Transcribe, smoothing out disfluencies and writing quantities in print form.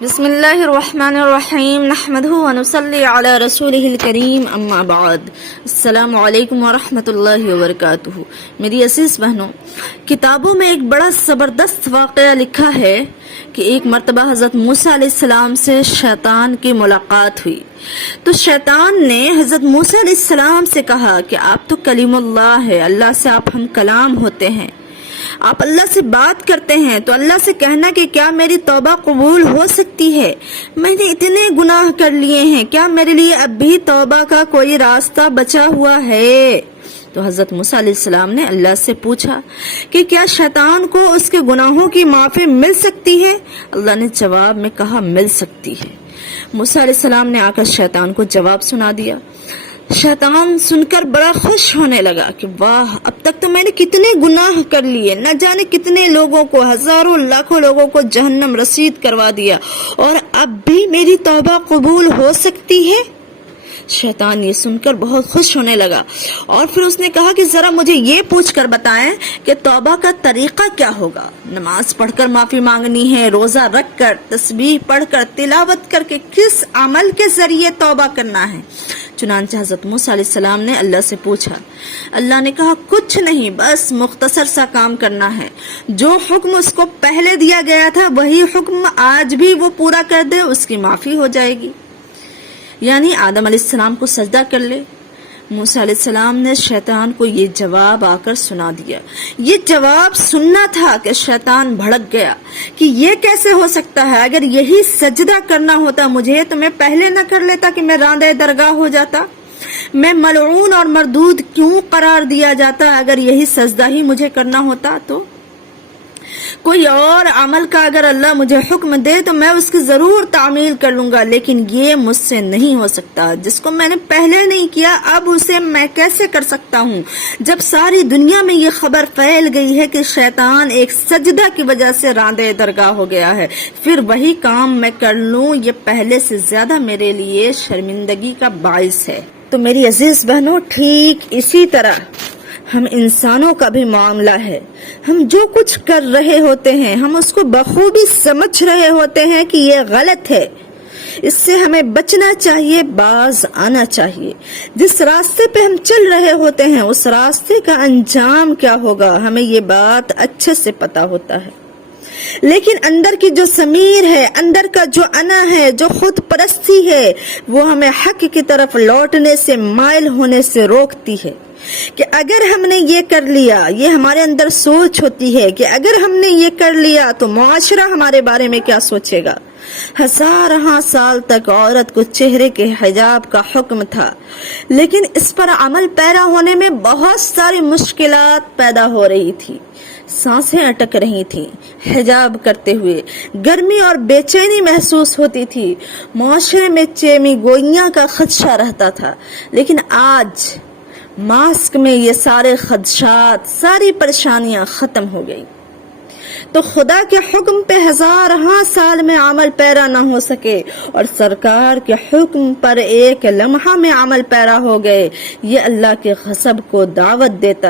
بسم اللہ الرحمن الرحیم نحمدہ ونصلی علی رسولہ الکریم اما بعد السلام علیکم ورحمۃ اللہ وبرکاتہ۔ میری عزیز بہنوں، کتابوں میں ایک بڑا زبردست واقعہ لکھا ہے کہ ایک مرتبہ حضرت موسیٰ علیہ السلام سے شیطان کی ملاقات ہوئی تو شیطان نے حضرت موسیٰ علیہ السلام سے کہا کہ آپ تو کلیم اللہ ہے، اللہ سے آپ ہم کلام ہوتے ہیں، آپ اللہ سے بات کرتے ہیں، تو اللہ سے کہنا کہ کیا میری توبہ قبول ہو سکتی ہے؟ میں نے اتنے گناہ کر لیے ہیں، کیا میرے لیے اب بھی توبہ کا کوئی راستہ بچا ہوا ہے؟ تو حضرت موسیٰ علیہ السلام نے اللہ سے پوچھا کہ کیا شیطان کو اس کے گناہوں کی معافی مل سکتی ہے؟ اللہ نے جواب میں کہا مل سکتی ہے۔ موسیٰ علیہ السلام نے آ کر شیطان کو جواب سنا دیا۔ شیطان سن کر بڑا خوش ہونے لگا کہ واہ، اب تک تو میں نے کتنے گناہ کر لیے، نہ جانے کتنے لوگوں کو، ہزاروں لاکھوں لوگوں کو جہنم رسید کروا دیا، اور اب بھی میری توبہ قبول ہو سکتی ہے؟ شیطان یہ سن کر بہت خوش ہونے لگا، اور پھر اس نے کہا کہ ذرا مجھے یہ پوچھ کر بتائیں کہ توبہ کا طریقہ کیا ہوگا؟ نماز پڑھ کر معافی مانگنی ہے، روزہ رکھ کر، تسبیح پڑھ کر، تلاوت کر کے، کس عمل کے ذریعے توبہ کرنا ہے؟ چنانچہ حضرت موسیٰ علیہ السلام نے اللہ سے پوچھا۔ اللہ نے کہا کچھ نہیں، بس مختصر سا کام کرنا ہے، جو حکم اس کو پہلے دیا گیا تھا وہی حکم آج بھی وہ پورا کر دے، اس کی معافی ہو جائے گی، یعنی آدم علیہ السلام کو سجدہ کر لے۔ موسیٰ علیہ السلام نے شیطان کو یہ جواب آ کر سنا دیا۔ یہ جواب سننا تھا کہ شیطان بھڑک گیا کہ یہ کیسے ہو سکتا ہے؟ اگر یہی سجدہ کرنا ہوتا مجھے تو میں پہلے نہ کر لیتا کہ میں راندہ درگاہ ہو جاتا؟ میں ملعون اور مردود کیوں قرار دیا جاتا اگر یہی سجدہ ہی مجھے کرنا ہوتا؟ تو کوئی اور عمل کا اگر اللہ مجھے حکم دے تو میں اس کی ضرور تعمیل کر لوں گا، لیکن یہ مجھ سے نہیں ہو سکتا۔ جس کو میں نے پہلے نہیں کیا اب اسے میں کیسے کر سکتا ہوں؟ جب ساری دنیا میں یہ خبر پھیل گئی ہے کہ شیطان ایک سجدہ کی وجہ سے راندہ درگاہ ہو گیا ہے، پھر وہی کام میں کر لوں، یہ پہلے سے زیادہ میرے لیے شرمندگی کا باعث ہے۔ تو میری عزیز بہنوں، ٹھیک اسی طرح ہم انسانوں کا بھی معاملہ ہے۔ ہم جو کچھ کر رہے ہوتے ہیں ہم اس کو بخوبی سمجھ رہے ہوتے ہیں کہ یہ غلط ہے، اس سے ہمیں بچنا چاہیے، باز آنا چاہیے۔ جس راستے پہ ہم چل رہے ہوتے ہیں اس راستے کا انجام کیا ہوگا ہمیں یہ بات اچھے سے پتا ہوتا ہے، لیکن اندر کی جو ضمیر ہے، اندر کا جو انا ہے، جو خود پرستی ہے، وہ ہمیں حق کی طرف لوٹنے سے، مائل ہونے سے روکتی ہے کہ اگر ہم نے یہ کر لیا، یہ ہمارے اندر سوچ ہوتی ہے کہ اگر ہم نے یہ کر لیا تو معاشرہ ہمارے بارے میں کیا سوچے گا۔ ہزارہ سال تک عورت کو چہرے کے حجاب کا حکم تھا، لیکن اس پر عمل پیرا ہونے میں بہت ساری مشکلات پیدا ہو رہی تھی، سانسیں اٹک رہی تھیں، حجاب کرتے ہوئے گرمی اور بے چینی محسوس ہوتی تھی، معاشرے میں چیمی گوئیاں کا خدشہ رہتا تھا، لیکن آج ماسک میں یہ سارے خدشات، ساری پریشانیاں ختم ہو گئی۔ تو خدا کے حکم پہ ہزارہ سال میں عمل پیرا نہ ہو سکے اور سرکار کے حکم پر ایک لمحہ میں عمل پیرا ہو گئے، یہ اللہ کے غضب کو دعوت دیتا